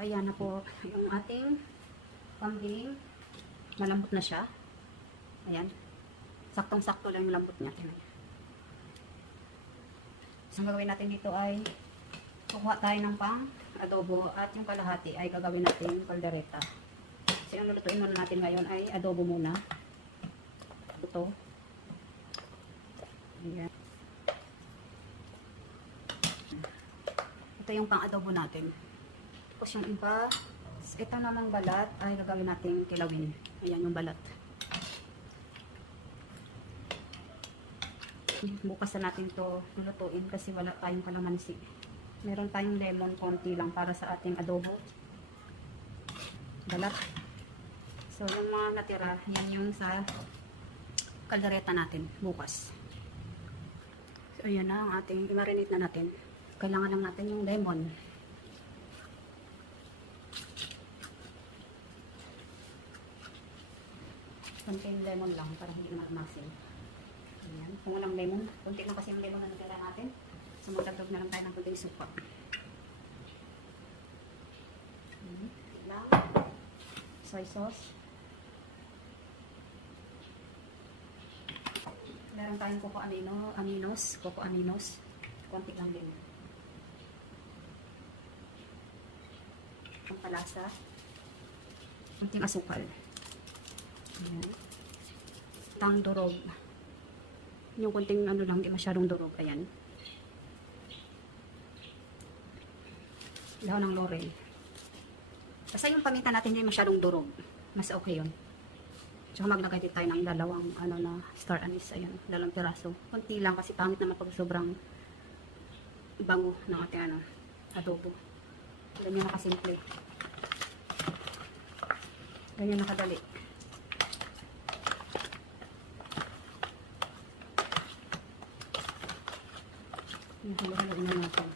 ayan na po yung ating kambing. Malambot na siya. Ayan. Saktong-sakto lang yung lambot niya. So, ang gagawin natin dito ay kukuha tayo ng pang adobo at yung kalahati ay gagawin natin kaldereta. So, yung lulutuin muna natin ngayon ay adobo muna. Ito. Ayan. Ito yung pang adobo natin. Tapos yung iba, ito namang balat ay gagawin natin kilawin. Ayan yung balat. Bukas na natin to lulutuin kasi wala tayong kalamansi. Meron tayong lemon konti lang para sa ating adobo. Balat. So yung mga natira, yan yung sa kaldereta natin bukas. So ayan na ang ating i-marinate na natin. Kailangan lang natin yung lemon. Konting lemon lang para hindi masin. Ayan. Kung walang lemon, konti lang kasi yung lemon na natira natin. So magdagdag na lang tayo ng konting suka. Lang. Soy sauce. Meron tayong coco aminos. Konti lang din. Pampalasa. Konting asukal. Ayan. Tang durog. Yung konting ano lang, hindi masyadong durog. Ayan. Dahon ng laurel. Basta yung paminta natin hindi masyadong durog. Mas okay yun. Tsaka maglagay din tayo ng dalawang ano na star anise. Ayan, dalawang piraso. Konti lang kasi pangit naman pag sobrang bango ng ating ano, adobo. Ganyan nakasimple. Ganyan nakadali. Yung halo-haloin na natin.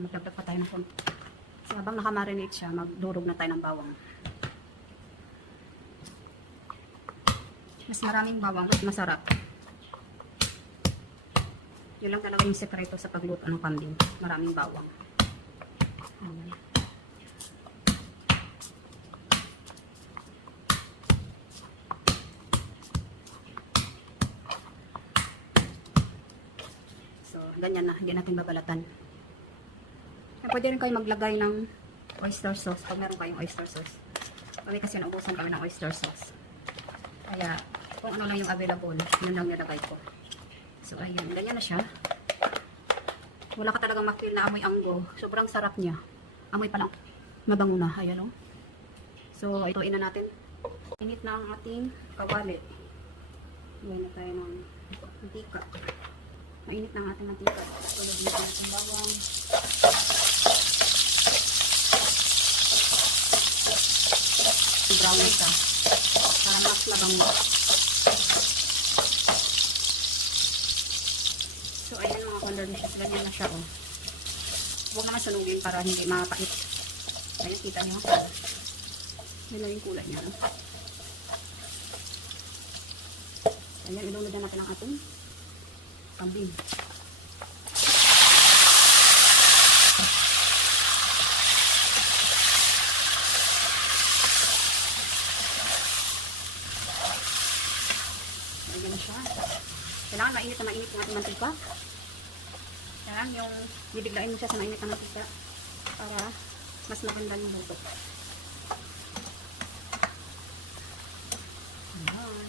Magdagdag pa tayo ng konti. So, habang nakamarinate siya, magdurog na tayo ng bawang. Mas maraming bawang, mas masarap. Yun lang talaga yung sekreto sa pagluto ng kambing. Maraming bawang. Ayan. So, ganyan na. Hindi natin babalatan. Pwede rin kayo maglagay ng oyster sauce pag meron kayong oyster sauce. Kami kasi naubusan kami ng oyster sauce. Kaya, kung ano lang yung available, yun lang nilagay ko. So, ayun. Ganyan na siya. Wala ka talagang ma-feel na amoy anggo. Sobrang sarap niya. Amoy pa lang. Mabango na. Ayan o. So, ituin na natin. Init na ang ating kawali. Gawin na tayo ng mantika. Mainit na ang ating mantika. So, lagyan natin natin bawang. Brown na siya. Para mas mabango. So, ayan mga condensed. Ganyan na siya, oh. Huwag naman sunugin para hindi mapait. Ayan, kita nyo. Yan na yung kulay niya, no? Ayan, ilunod na natin ang ating kambing. Ayan na siya. Kailangan mainit na mainit yung ating mantika. Kailangan yung bibiglain mo siya sa mainit na mantika para mas maganda yung luto. Ayan.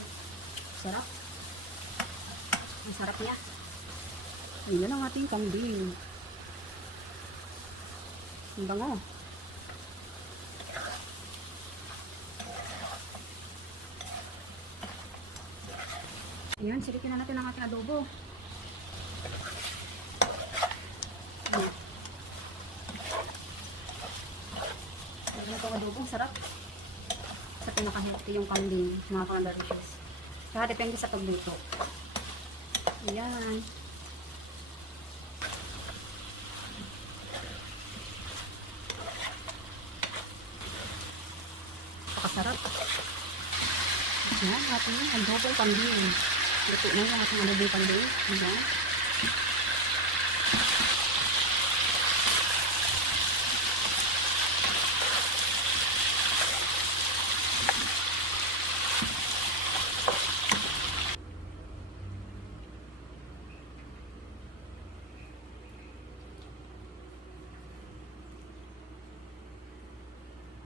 Sarap. Ang sarap niya. Ayan ang ating kambing. Ang bango. Ayan, silipin na natin ang ating adobo. Ayan. Ayan itong adobo, sarap. Sa pinaka-healthy yung kambing, mga pang-delicious. Kaya depende sa pagluto. Ayan. Pakasarap. Ayan, ating adobo kambing. Luto na yung ating adobo panday. Ayan.